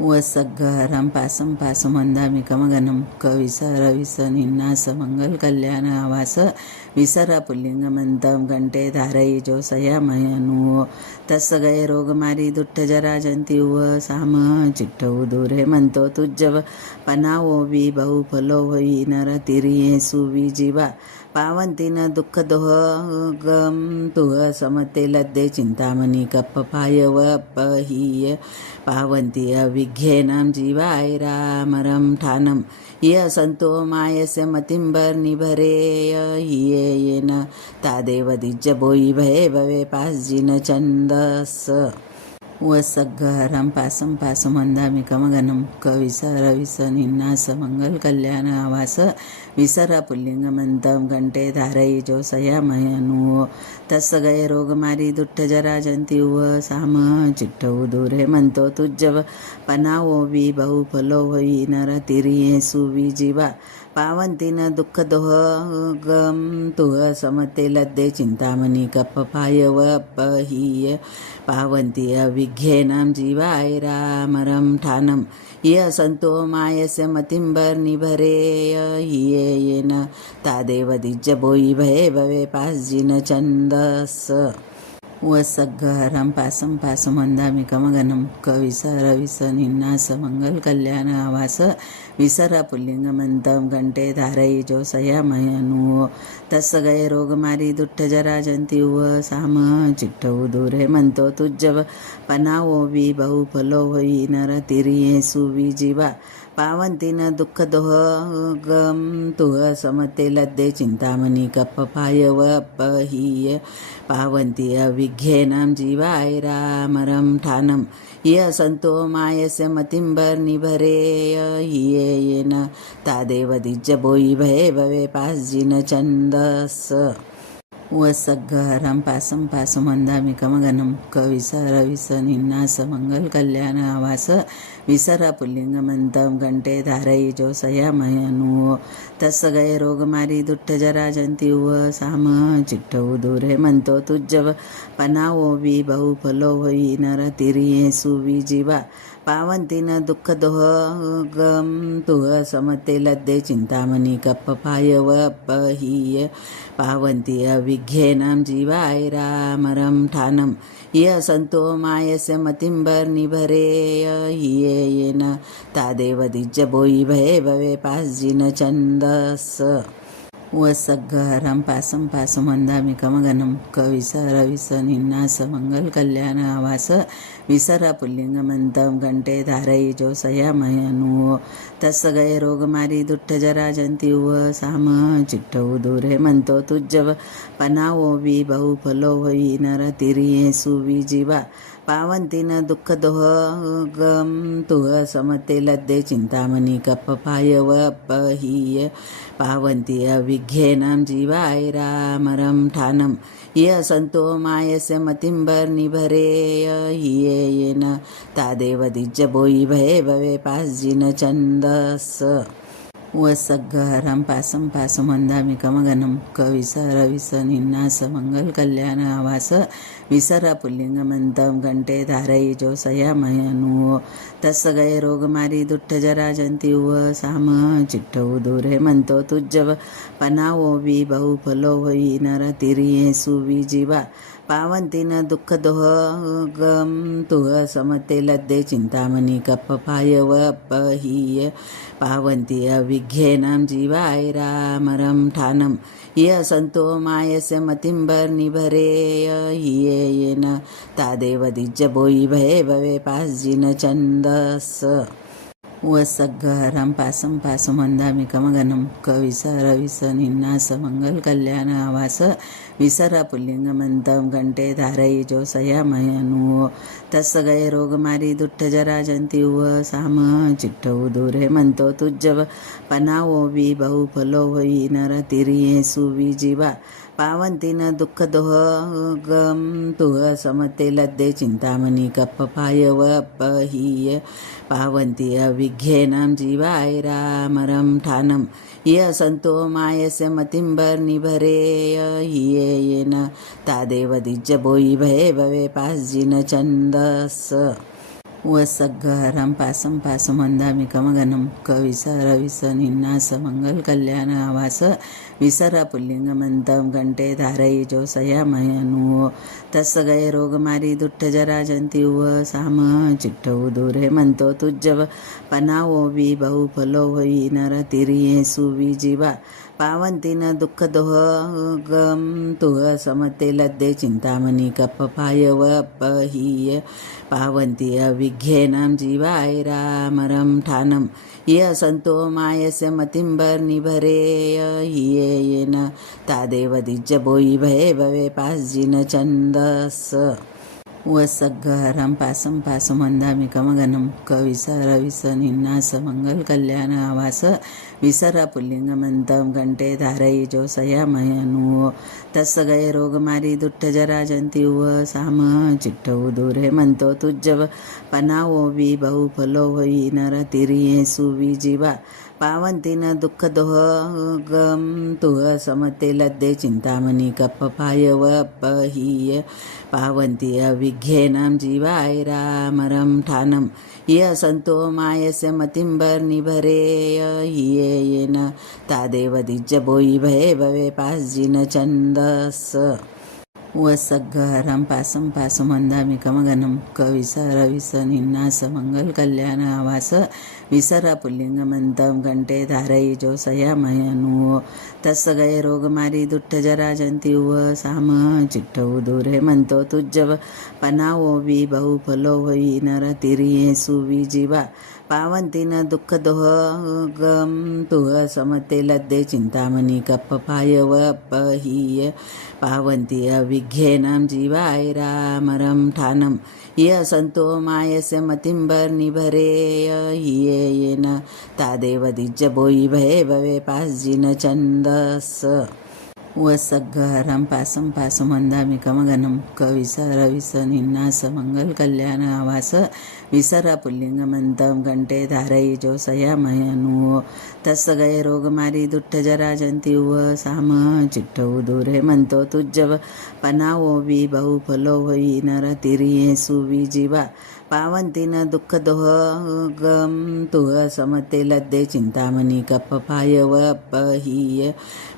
वसग्गहरं पासं पासमन्दामिकमगनं कविसरविसनिन्नासमङ्गलकल्याणावास विसरपुल्लिङ्गमन्तं घण्टे धारयिजोसयामयनु तस्सगयरोगमारिदुट्टजराजन्तिव साम चिट्टौ दूरे मंतो तुज्जव पनावो वि बहुफलो वै नरतिरियेसु विजीवा पावंतीन दुःख दोहगम तुह समते लद्दे चिंतामणी कप्पपायव अपहीय पावंती अविघ्येनां जीवाय रामरं ठानं य संतो मायस्य मतिंबर निभरेय हियेन तादेव दिज्जबोई भये भवे पासजिन छन्दस वसग्गहरं पासं पासमन्दामिकमगनं कविसरविसनिन्नासमङ्गलकल्याणावास विसरपुल्लिङ्गमन्तं घण्टे धारयिजोसयामयनु तस्सगयरोगमारिदुट्टजराजन्तिव साम चिट्टौ दूरे मंतो तुज्जव पनावो वि बहुफलो वै नरतिरियेसु विजीवा पावंतीन दुःख दोहगम तुह समते लद्दे चिंतामणी कप्पपायव अपहीय पावंती अविघ्येनां जीवाय रामरं ठानं य संतो मायस्य मतिंबर निभरेय हियेन तादेव दिज्जबोई भये भवे पासजिन छन्दस वसग्गहरं पासं पासमन्दामिकमगनं कविसरविसनिन्नासमङ्गलकल्याणावास विसरपुल्लिङ्गमन्तं घण्टे धारयिजोसयामयनु तस्सगयरोगमारिदुट्टजराजन्तिव साम चिट्टौ दूरे मंतो तुज्जव पनावो वि बहुफलो वै नरतिरियेसु विजीवा पावंतीन दुःख दोहगम तुह समते लद्दे चिंतामणी कप्पपायव अपहीय पावंती अविघ्येनां जीवाय रामरं ठानं य संतो मायस्य मतिंबर निभरेय हियेन तादेव दिज्जबोई भये भवे पासजिन छन्दस वसग्गहरं पासं पासमन्दामिकमगनं कविसरविसनिन्नासमङ्गलकल्याणावास विसरपुल्लिङ्गमन्तं घण्टे धारयिजोसयामयनु तस्सगयरोगमारिदुट्टजराजन्तिव साम चिट्टौ दूरे मंतो तुज्जव पनावो वि बहुफलो वै नरतिरियेसु विजीवा पावंतीन दुःख दोहगम तुह समते लद्दे चिंतामणी कप्पपायव अपहीय पावंती अविघ्येनां जीवाय रामरं ठानं य संतो मायस्य मतिंबर निभरेय हियेन तादेव दिज्जबोई भये भवे पासजिन छन्दस वसग्गहरं पासं पासमन्दामिकमगनं कविसरविसनिन्नासमङ्गलकल्याणावास विसरपुल्लिङ्गमन्तं घण्टे धारयिजोसयामयनु तस्सगयरोगमारिदुट्टजराजन्तिव साम चिट्टौ दूरे मंतो तुज्जव पनावो वि बहुफलो वै नरतिरियेसु विजीवा पावंतीन दुःख दोहगम तुह समते लद्दे चिंतामणी कप्पपायव अपहीय पावंती अविघ्येनां जीवाय रामरं ठानं य संतो मायस्य मतिंबर निभरेय हियेन तादेव दिज्जबोई भये भवे पासजिन छन्दस वसग्गहरं पासं पासमन्दामिकमगनं कविसरविसनिन्नासमङ्गलकल्याणावास विसरपुल्लिङ्गमन्तं घण्टे धारयिजोसयामयनु तस्सगयरोगमारिदुट्टजराजन्तिव साम चिट्टौ दूरे मंतो तुज्जव पनावो वि बहुफलो वै नरतिरियेसु विजीवा पावंतीन दुःख दोहगम तुह समते लद्दे चिंतामणी कप्पपायव अपहीय पावंती अविघ्येनां जीवाय रामरं ठानं य संतो मायस्य मतिंबर निभरेय हियेन तादेव दिज्जबोई भये भवे पासजिन छन्दस वसग्गहरं पासं पासमन्दामिकमगनं कविसरविसनिन्नासमङ्गलकल्याणावास विसरपुल्लिङ्गमन्तं घण्टे धारयिजोसयामयनु तस्सगयरोगमारिदुट्टजराजन्तिव साम चिट्टौ दूरे मंतो तुज्जव पनावो वि बहुफलो वै नरतिरियेसु विजीवा पावंतीन दुःख दोहगम तुह समते लद्दे चिंतामणी कप्पपायव अपहीय पावंती अविघ्येनां जीवाय रामरं ठानं य संतो मायस्य मतिंबर निभरेय हियेन तादेव दिज्जबोई भये भवे पासजिन छन्दस वसग्गहरं पासं पासमन्दामिकमगनं कविसरविसनिन्नासमङ्गलकल्याणावास विसरपुल्लिङ्गमन्तं घण्टे धारयिजोसयामयनु तस्य गैरोगमारी दुट्टजराजन्ति उव साम चिट्टौ दूरे मंतो तुज्जव पनावो वि बहुफलो वै नरतिरिये सुविजीवा पावंतीन दुःख दोह गम तुह समते लद्दे चिंतामणी कप्पपाय वपहीय पावंती अविघ्येनां जीवाय रामरं ठानं ये संतो मायस्य मतिंबर निभरेय येन तादेव दिज्ज बोई भये भवे पासजिन छन्दस वसग्गहरं पासं पासमन्दामिकमगनं कविसरविसनिन्नासमङ्गलकल्याणावास विसरपुल्लिङ्गमन्तं घण्टे धारयिजोसयामयनु तस्य गैरोगमारी दुट्टजराजन्ति उव साम चिट्टौ दूरे मंतो तुज्जव पनावो वि बहुफलो वै नरतिरिये सुविजीवा पावंतीन दुःख दोह गम तुह समते लद्दे चिंतामणी कप्पपाय वपहीय पावंती अविघ्येनां जीवाय रामरं ठानं ये संतो मायस्य मतिंबर निभरेय येन तादेव दिज्ज बोई भये भवे पासजिन छन्दस वसग्गहरं पासं पासमन्दामिकमगनं कविसरविसनिन्नासमङ्गलकल्याणावास विसरपुल्लिङ्गमन्तं घण्टे धारयिजोसयामयनु तस्य गैरोगमारी दुट्टजराजन्ति उव साम चिट्टौ दूरे मंतो तुज्जव पनावो वि बहुफलो वै नरतिरिये सुविजीवा पावंतीन दुःख दोह गम तुह समते लद्दे चिंतामणी कप्पपाय वपहीय पावंती अविघ्येनां जीवाय रामरं ठानं ये संतो मायस्य मतिंबर निभरेय येन तादेव दिज्ज बोई भये भवे पासजिन छन्दस वसग्गहरं पासं पासमन्दामिकमगनं कविसरविसनिन्नासमङ्गलकल्याणावास विसरपुल्लिङ्गमन्तं घण्टे धारयिजोसयामयनु तस्य गैरोगमारी दुट्टजराजन्ति उव साम चिट्टौ दूरे मंतो तुज्जव पनावो वि बहुफलो वै नरतिरिये सुविजीवा पावंतीन दुःख दोह गम तुह समते लद्दे चिंतामणी कप्पपाय वपहीय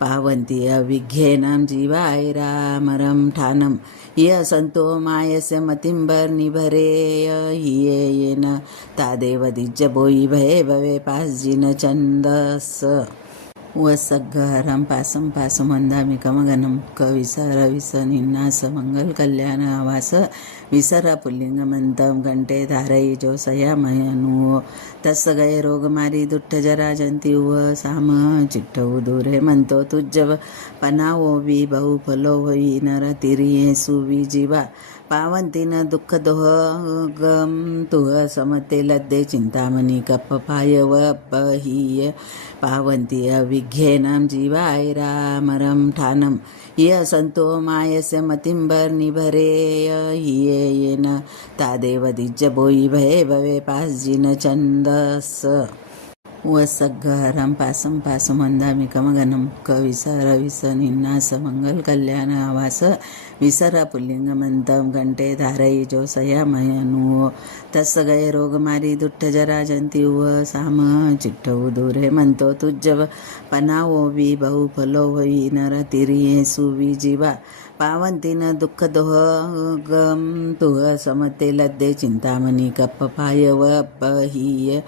पावंती अविघ्येनां जीवाय रामरं ठानं ये संतो मायस्य मतिंबर निभरेय येन तादेव दिज्ज बोई भये भवे पासजिन छन्दस वसग्गहरं पासं पासमन्दामिकमगनं कविसरविसनिन्नासमङ्गलकल्याणावास विसरपुल्लिङ्गमन्तं घण्टे धारयिजोसयामयनु तस्य गैरोगमारी दुट्टजराजन्ति उव साम चिट्टौ दूरे मंतो तुज्जव पनावो वि बहुफलो वै नरतिरिये सुविजीवा पावंतीन दुःख दोह गम तुह समते लद्दे चिंतामणी कप्पपाय वपहीय पावंती अविघ्येनां जीवाय रामरं ठानं ये संतो मायस्य मतिंबर निभरेय येन तादेव दिज्ज बोई भये भवे पासजिन छन्दस वसग्गहरं पासं पासमन्दामिकमगनं कविसरविसनिन्नासमङ्गलकल्याणावास विसरपुल्लिङ्गमन्तं घण्टे धारयिजोसयामयनु तस्य गैरोगमारी दुट्टजराजन्ति उव साम चिट्टौ दूरे मंतो तुज्जव पनावो वि बहुफलो वै नरतिरिये सुविजीवा पावंतीन दुःख दोह गम तुह समते लद्दे चिंतामणी कप्पपाय वपहीय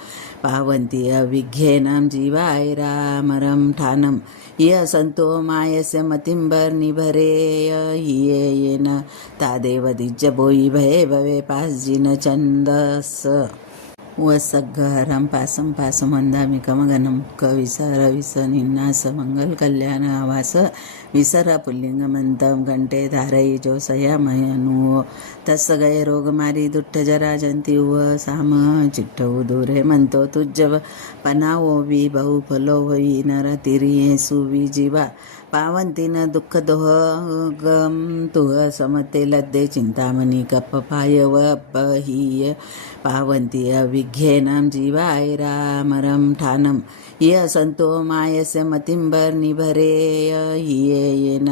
पावंती अविघ्येनां जीवाय रामरं ठानं ये संतो मायस्य मतिंबर निभरेय येन तादेव दिज्ज बोई भये भवे पासजिन छन्दस वसग्गहरं पासं पासमन्दामिकमगनं कविसरविसनिन्नासमङ्गलकल्याणावास विसरपुल्लिङ्गमन्तं घण्टे धारयिजोसयामयनु तस्य गैरोगमारी दुट्टजराजन्ति उव साम चिट्टौ दूरे मंतो तुज्जव पनावो वि बहुफलो वै नरतिरिये सुविजीवा पावंतीन दुःख दोह गम तुह समते लद्दे चिंतामणी कप्पपाय वपहीय पावंती अविघ्येनां जीवाय रामरं ठानं ये संतो मायस्य मतिंबर निभरेय येन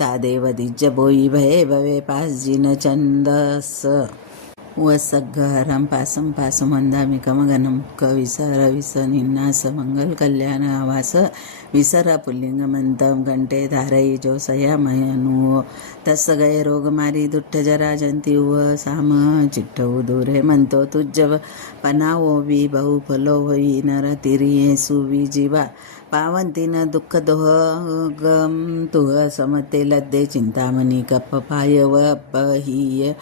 तादेव दिज्ज बोई भये भवे पासजिन छन्दस वसग्गहरं पासं पासुमन्दामिकमगनं कविसरविसनिन्नासमङ्गलकल्याण आवास विसरापुल्लिङ्गमन्तं घण्टे धारयिजोसयामयनु तस्य गैरोगमारी दुट्टजराजन्तिव साम चिट्टौ दूरे मंतो तुज्जव पनावो वि बहुफलो वै नरतिरिये सुविजीवा पावंतीन दुःख दोह गम तुह समते लद्दे चिंतामणी कप्पपाय वपहीय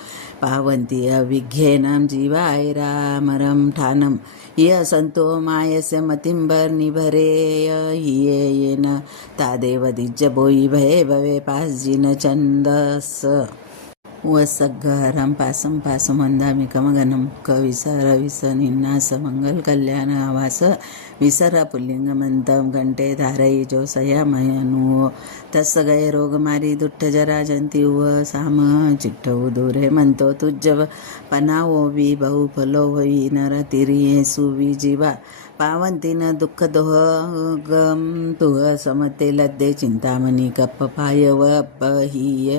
पावंती अविघ्येनां जीवाय रामरं ठानं य संतो मायस्य मतिंबर निभरेय हियेन तादेव दिज्जबोई भये भवे पासजिन छन्दस वसग्गहरं पासं पासुमन्दामिकमगनं कविसरविसनिन्नासमङ्गलकल्याण आवास विसरापुल्लिङ्गमन्तं घण्टे धारयिजोसयामयनु तस्य गैरोगमारी दुट्टजराजन्तिव साम चिट्टौ दूरे मंतो तुज्जव पनावो वि बहुफलो वै नरतिरिये सुविजीवा पावंतीन दुःख दोह गम तुह समते लद्दे चिंतामणी कप्पपाय वपहीय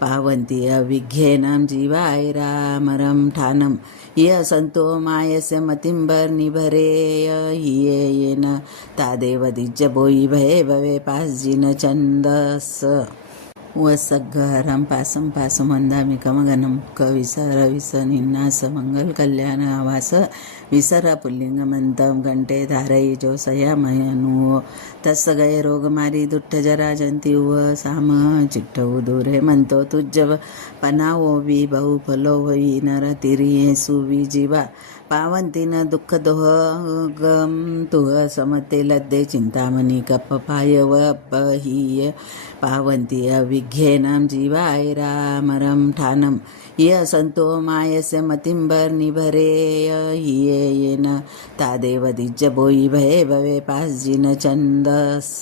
पावंती अविघ्येनां जीवाय रामरं ठानं य संतो मायस्य मतिंबर निभरेय हियेन तादेव दिज्जबोई भये भवे पासजिन छन्दस वसग्गहरं पासं पासुमन्दामिकमगनं कविसरविसनिन्नासमङ्गलकल्याण आवास विसरापुल्लिङ्गमन्तं घण्टे धारयिजोसयामयनु तस्य गैरोगमारी दुट्टजराजन्तिव साम चिट्टौ दूरे मंतो तुज्जव पनावो वि बहुफलो वै नरतिरिये सुविजीवा पावंतीन दुःख दोह गम तुह समते लद्दे चिंतामणी कप्पपाय वपहीय पावंती अविघ्येनां जीवाय रामरं ठानं य संतो मायस्य मतिंबर निभरेय हियेन तादेव दिज्जबोई भये भवे पासजिन छन्दस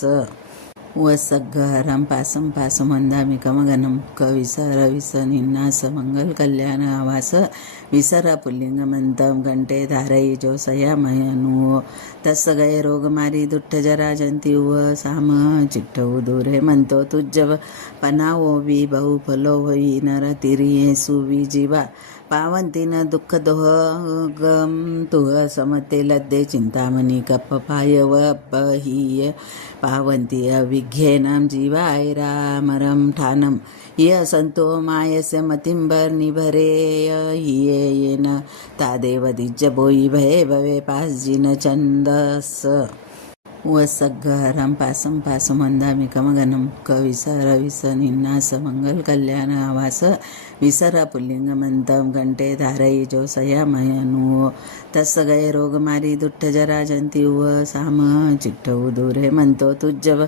वसग्गहरं पासं पासुमन्दामिकमगनं कविसरविसनिन्नासमङ्गलकल्याण आवास विसरापुल्लिङ्गमन्तं घण्टे धारयिजोसयामयनु तस्य गैरोगमारी दुट्टजराजन्तिव साम चिट्टौ दूरे मंतो तुज्जव पनावो वि बहुफलो वै नरतिरिये सुविजीवा पावंतीन दुःख दोह गम तुह समते लद्दे चिंतामणी कप्पपाय वपहीय पावंती अविघ्येनां जीवाय रामरं ठानं य संतो मायस्य मतिंबर निभरेय हियेन तादेव दिज्जबोई भये भवे पासजिन छन्दस वसग्गहरं पासं पासुमन्दामिकमगनं कविसरविसनिन्नासमङ्गलकल्याण आवास विसरापुल्लिङ्गमन्तं घण्टे धारयिजोसयामयनु तस्य गैरोगमारी दुट्टजराजन्तिव साम चिट्टौ दूरे मंतो तुज्जव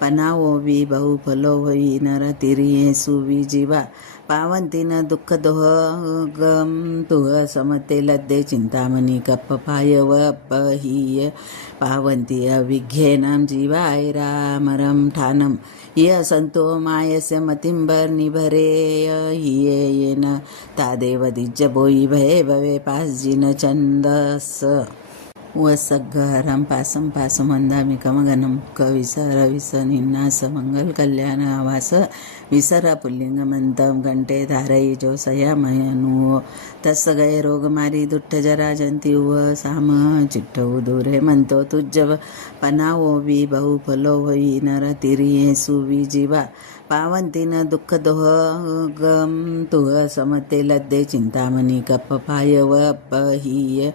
पनावो वि बहुफलो वै नरतिरिये सुविजीवा पावंतीन दुःख दोह गम तुह समते लद्दे चिंतामणी कप्पपाय वपहीय पावंती अविघ्येनां जीवाय रामरं ठानं य संतो मायस्य मतिंबर निभरेय हियेन तादेव दिज्जबोई भये भवे पासजिन छन्दस वसग्गहरं पासं पासुमन्दामिकमगनं कविसरविसनिन्नासमङ्गलकल्याण आवास विसरापुल्लिङ्गमन्तं घण्टे धारयिजोसयामयनु तस्य गैरोगमारी दुट्टजराजन्तिव साम चिट्टौ दूरे मंतो तुज्जव पनावो वि बहुफलो वै नरतिरिये सुविजीवा पावंतीन दुःख दोह गम तुह समते लद्दे चिंतामणी कप्पपाय वपहीय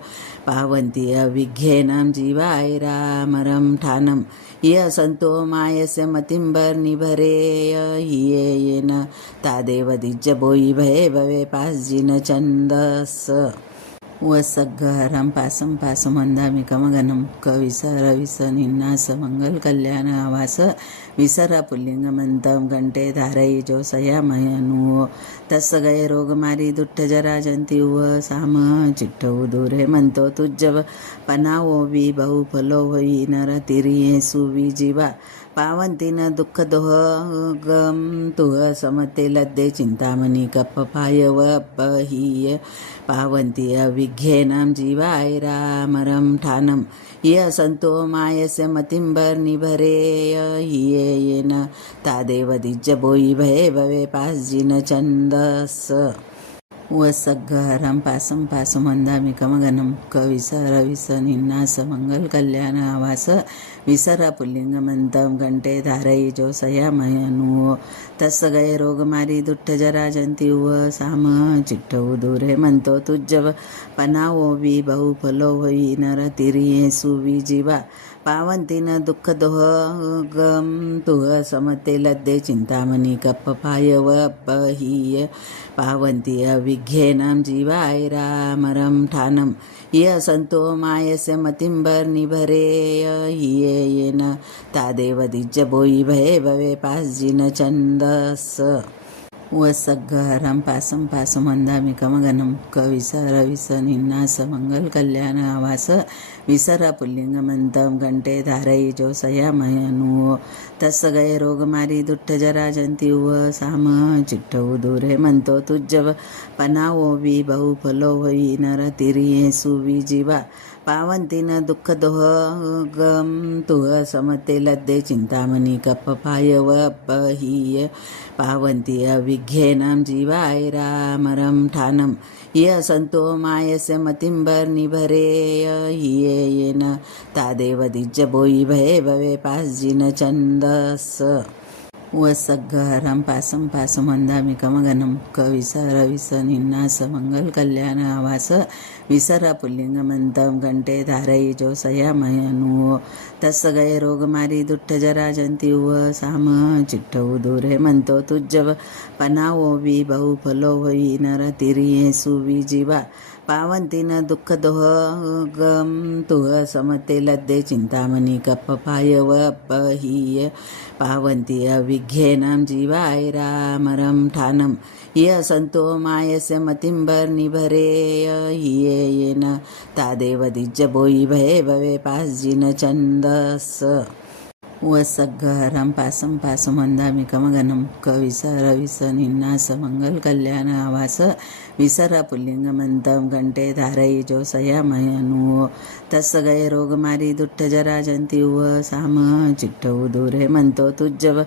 पावंती अविघ्येनां जीवाय रामरं ठानं य संतो मायस्य मतिंबर निभरेय हियेन तादेव दिज्जबोई भये भवे पासजिन छन्दस वसग्गहरं पासं पासुमन्दामिकमगनं कविसरविसनिन्नासमङ्गलकल्याण आवास विसरापुल्लिङ्गमन्तं घण्टे धारयिजोसयामयनु तस्य गैरोगमारी दुट्टजराजन्तिव साम चिट्टौ दूरे मंतो तुज्जव पनावो वि बहुफलो वै नरतिरिये सुविजीवा पावंतीन दुःख दोह गम तुह समते लद्दे चिंतामणी कप्पपाय वपहीय पावंती अविघ्येनां जीवाय रामरं ठानं य संतो मायस्य मतिंबर निभरेय हियेन तादेव दिज्जबोई भये भवे पासजिन छन्दस वसग्गहरं पासं पासमन्दामिकमगनं कविसरविसनिन्नासमङ्गलकल्याणावास विसरपुल्लिङ्गमन्तं घण्टे धारयिजोसयामयनु तस्सगय रोगमारी दुट्टजराजन्ति उव साम चिट्टವು दूरे मंतो तुज्जव पनावो वी बहुफलो वै नर तिरिये सुवी जीवा पावंतीन दुःख दोह गम तुह समते लद्दे चिंतामणी कप्प पायव अपहीय पावंती अविघ्येनां जीवाय रामरं ठानं य संतो मायस्य मतिंबर निभरेय हिये येन तादेव दिज्ज बोई भये भवे पासजिन छन्दस वसग्गहरं पासं पासमन्दामिकमगनं कविसरविसनिन्नासमङ्गलकल्याणावास विसरपुल्लिङ्गमन्तं घण्टे धारयिजोसयामयनु तस्सगय रोगमारी दुट्टजराजन्ति उव साम चिट्टವು दूरे मंतो तुज्जव पनावो वी बहुफलो वै नर तिरिये सुवी जीवा पावंतीन दुःख दोह गम तुह समते लद्दे चिंतामणी कप्प पायव अपहीय पावंती अविघ्येनां जीवाय रामरं ठानं य संतो मायस्य मतिंबर निभरेय हिये येन तादेव दिज्ज बोई भये भवे पासजिन छन्दस वसग्गहरं पासं पासमन्दामिकमगनं कविसरविसनिन्नासमङ्गलकल्याणावास विसरपुल्लिङ्गमन्तं घण्टे धारयिजोसयामयनु तस्सगय रोगमारी दुट्टजराजन्ति उव साम चिट्टವು दूरे मंतो तुज्जव पनावो वी बहुफलो वै नर तिरिये सुवी जीवा पावंतीन दुःख दोह गम तुह समते लद्दे चिंतामणी कप्प पायव अपहीय पावंती अविघ्येनां जीवाय रामरं ठानं य संतो मायस्य मतिंबर निभरेय हिये येन तादेव दिज्ज बोई भये भवे पासजिन छन्दस वसग्गहरं पासं पासमन्दामिकमगनं कविसरविसनिन्नासमङ्गलकल्याणावास विसरपुल्लिङ्गमन्तं घण्टे धारयिजोसयामयनु तस्सगय रोगमारी दुट्टजराजन्ति उव साम चिट्टವು दूरे मंतो तुज्जव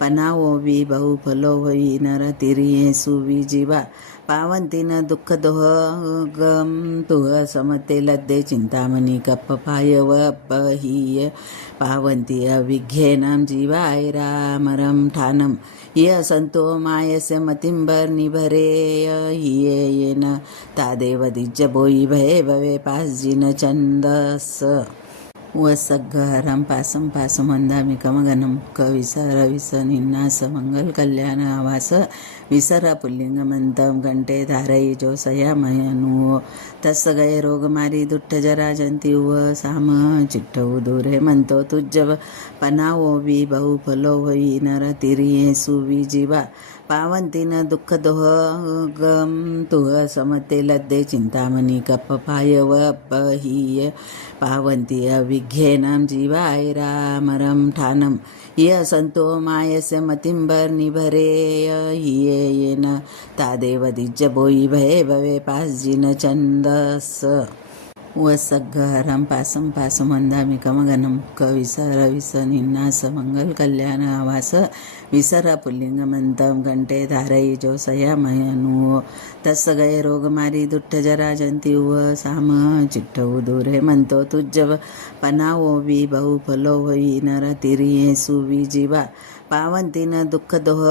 पनावो वी बहुफलो वै नर तिरिये सुवी जीवा पावंतीन दुःख दोह गम तुह समते लद्दे चिंतामणी कप्प पायव अपहीय पावंती अविघ्येनां जीवाय रामरं ठानं य संतो मायस्य मतिंबर निभरेय हिये येन तादेव दिज्ज बोई भये भवे पासजिन छन्दस वसग्गहरं पासं पासमन्दामिकमगनं कविसरविसनिन्नासमङ्गलकल्याणावास विसरपुल्लिङ्गमन्तं घण्टे धारयिजोसयामयनु तस्सगय रोगमारी दुट्टजराजन्ति उव साम चिट्टವು दूरे मंतो तुज्जव पनावो वी बहुफलो वै नर तिरिये सुवी जीवा पावंतीन दुःख दोह गम तुह समते लद्दे चिंतामणी कप्प पायव अपहीय पावंती अविघ्येनां जीवाय रामरं ठानं य संतो मायस्य मतिंबर निभरेय हिये येन तादेव दिज्ज बोई भये भवे पासजिन छन्दस वसग्गहरं पासं पासमन्दामिकमगनं कविसरविसनिन्नासमङ्गलकल्याणावास विसरपुल्लिङ्गमन्तं घण्टे धारयिजोसयामयनु तस्सगय रोगमारी दुट्टजराजन्ति उव साम चिट्टವು दूरे मंतो तुज्जव पनावो वी बहुफलो वै नर तिरिये सुवी जीवा पावंतीन दुःख दोह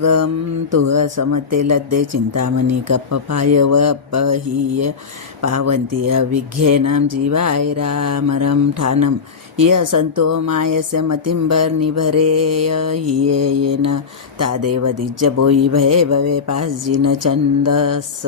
गम तुह समते लद्दे चिंतामणी कप्प पायव अपहीय पावंती अविघ्येनां जीवाय रामरं ठानं य संतो मायस्य मतिंबर निभरेय हिये येन तादेव दिज्ज बोई भये भवे पासजिन छन्दस